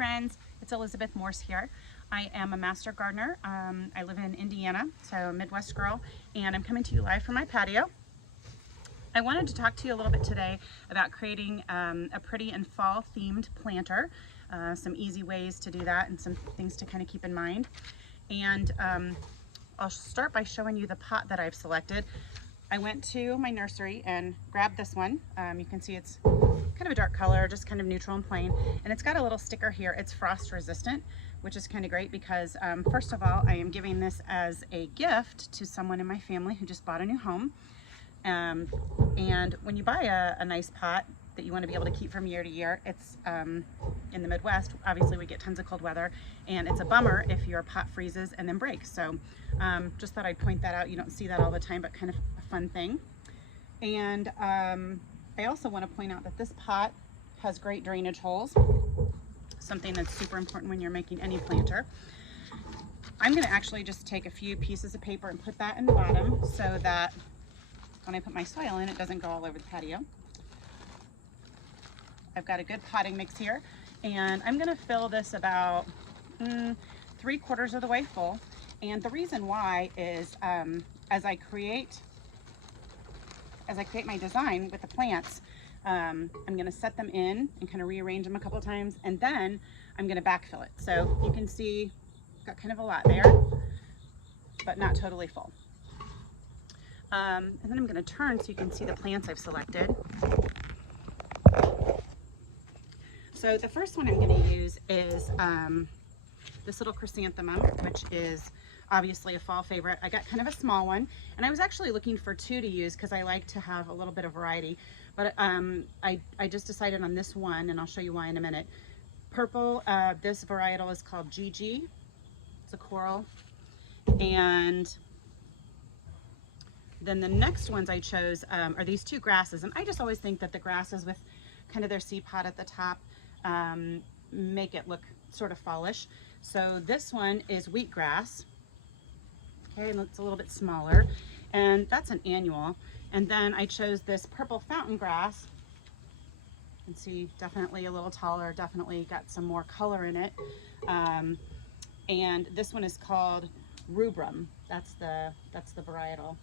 friends, it's Elizabeth Morse here. I am a master gardener. I live in Indiana, so a Midwest girl, and I'm coming to you live from my patio. I wanted to talk to you a little bit today about creating a pretty and fall themed planter, some easy ways to do that and some things to kind of keep in mind. And I'll start by showing you the pot that I've selected. I went to my nursery and grabbed this one. You can see it's kind of a dark color, just kind of neutral and plain. And it's got a little sticker here. It's frost resistant, which is kind of great because first of all, I am giving this as a gift to someone in my family who just bought a new home. And when you buy a nice pot that you want to be able to keep from year to year, it's in the Midwest, obviously we get tons of cold weather, and it's a bummer if your pot freezes and then breaks. So just thought I'd point that out. You don't see that all the time, but kind of a fun thing. And I also want to point out that this pot has great drainage holes, something that's super important when you're making any planter. I'm going to actually just take a few pieces of paper and put that in the bottom so that when I put my soil in, it doesn't go all over the patio. I've got a good potting mix here, and I'm going to fill this about 3/4 of the way full. And the reason why is as I create my design with the plants, I'm going to set them in and kind of rearrange them a couple of times, and then I'm going to backfill it. So you can see I've got kind of a lot there, but not totally full. And then I'm going to turn so you can see the plants I've selected. So the first one I'm going to use is this little chrysanthemum, which is obviously a fall favorite. I got kind of a small one, and I was actually looking for 2 to use because I like to have a little bit of variety. But I just decided on this one, and I'll show you why in a minute. Purple, this varietal is called GG. It's a coral. And then the next ones I chose are these 2 grasses, and I just always think that the grasses with kind of their seed pod at the top make it look sort of fallish. So this one is Wheatgrass, okay, and it's a little bit smaller, and that's an annual. And then I chose this purple fountain grass. You can see definitely a little taller, definitely got some more color in it. And this one is called rubrum. That's the varietal.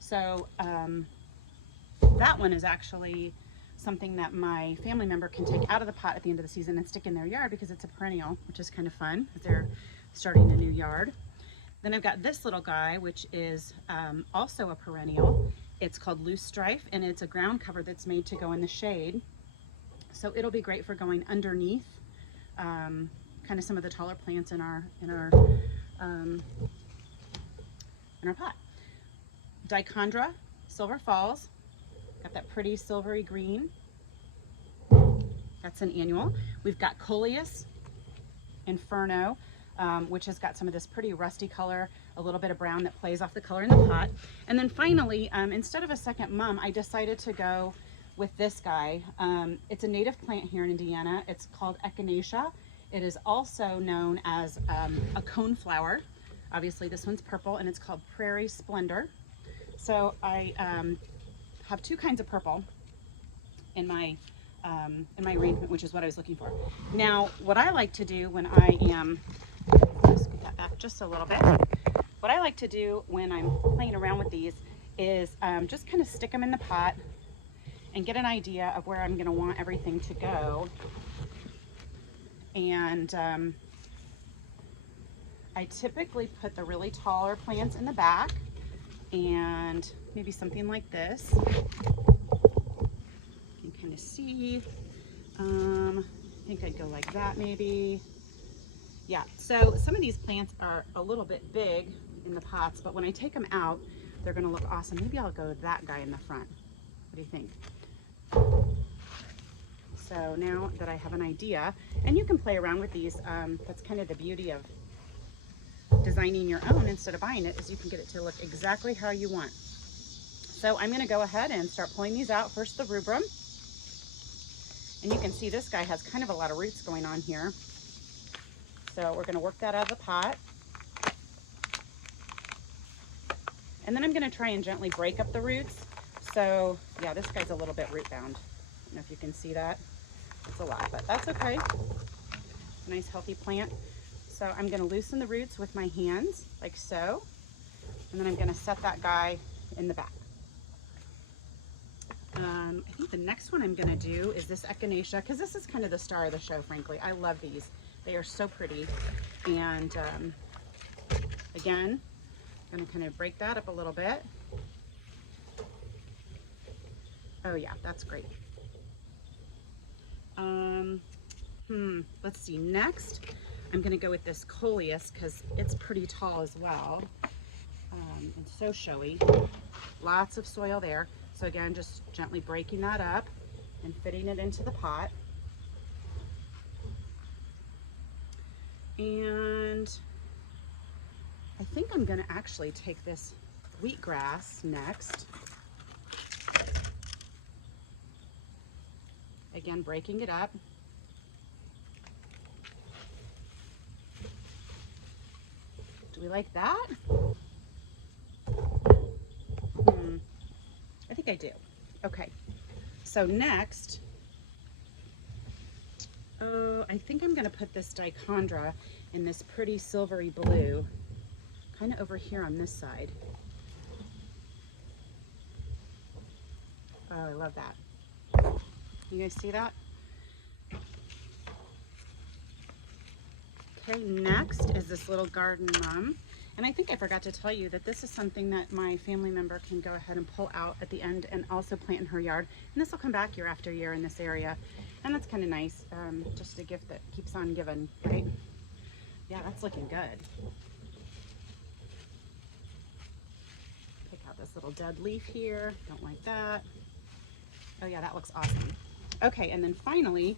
So that one is actually something that my family member can take out of the pot at the end of the season and stick in their yard because it's a perennial, which is kind of fun if they're starting a new yard. Then I've got this little guy, which is also a perennial. It's called Loosestrife, and it's a ground cover that's made to go in the shade. So it'll be great for going underneath kind of some of the taller plants in our pot. Dichondra, Silver Falls, got that pretty silvery green. That's an annual. We've got Coleus Inferno, which has got some of this pretty rusty color, a little bit of brown that plays off the color in the pot. And then finally, instead of a second mum, I decided to go with this guy. It's a native plant here in Indiana. It's called Echinacea. It is also known as a coneflower. Obviously this one's purple, and it's called Prairie Splendor. So I have 2 kinds of purple in my arrangement, which is what I was looking for. Now, what I like to do when I am, scoot that back just a little bit. What I like to do when I'm playing around with these is just kind of stick them in the pot and get an idea of where I'm going to want everything to go. And I typically put the really taller plants in the back, and maybe something like this. You can kind of see. I think I'd go like that maybe. Yeah, so some of these plants are a little bit big in the pots, but when I take them out, they're going to look awesome. Maybe I'll go with that guy in the front. What do you think? So now that I have an idea, and you can play around with these, that's kind of the beauty of designing your own instead of buying it, is you can get it to look exactly how you want. So I'm going to go ahead and start pulling these out. First the rubrum, and you can see this guy has kind of a lot of roots going on here. So we're going to work that out of the pot. And then I'm going to try and gently break up the roots. So yeah, this guy's a little bit root bound. I don't know if you can see that. It's a lot, but that's okay. It's a nice healthy plant. So I'm going to loosen the roots with my hands like so, and then I'm going to set that guy in the back. I think the next one I'm going to do is this Echinacea, because this is kind of the star of the show, frankly. I love these. They are so pretty. And again, I'm going to kind of break that up a little bit. Oh yeah, that's great. Let's see, next I'm going to go with this Coleus because it's pretty tall as well. And so showy. Lots of soil there. So again, just gently breaking that up and fitting it into the pot. And I think I'm going to actually take this wheatgrass next. Again, breaking it up. Do we like that? I think I do. Okay. So next, I think I'm going to put this Dichondra in this pretty silvery blue, kind of over here on this side. Oh, I love that. You guys see that? Okay, next is this little garden mum. And I think I forgot to tell you that this is something that my family member can go ahead and pull out at the end and also plant in her yard. And this will come back year after year in this area. And that's kind of nice, just a gift that keeps on giving, right? Yeah, that's looking good. Pick out this little dead leaf here. Don't like that. Oh yeah, that looks awesome. Okay, and then finally,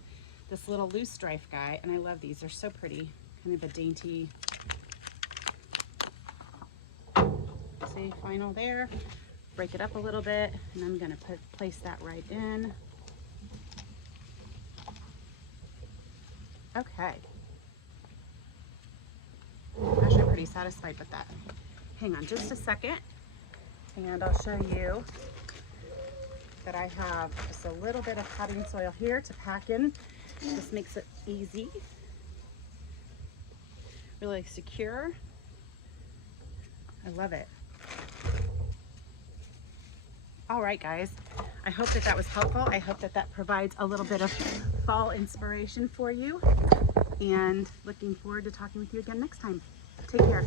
this little Loosestrife guy. And I love these, they're so pretty. Kind of a dainty, see, final there. Break it up a little bit, and I'm gonna place that right in. Okay. I'm actually pretty satisfied with that. Hang on just a second, and I'll show you that I have just a little bit of potting soil here to pack in. This makes it easy, really secure. I love it. All right, guys, I hope that that was helpful. I hope that that provides a little bit of fall inspiration for you, and looking forward to talking with you again next time. Take care.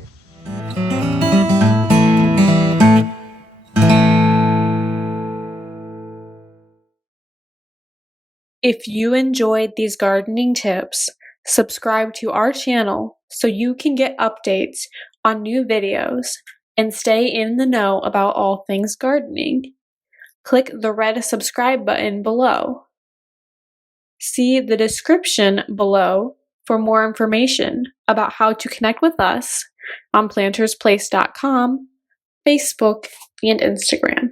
If you enjoyed these gardening tips, subscribe to our channel so you can get updates on new videos and stay in the know about all things gardening. Click the red subscribe button below. See the description below for more information about how to connect with us on PlantersPlace.com, Facebook, and Instagram.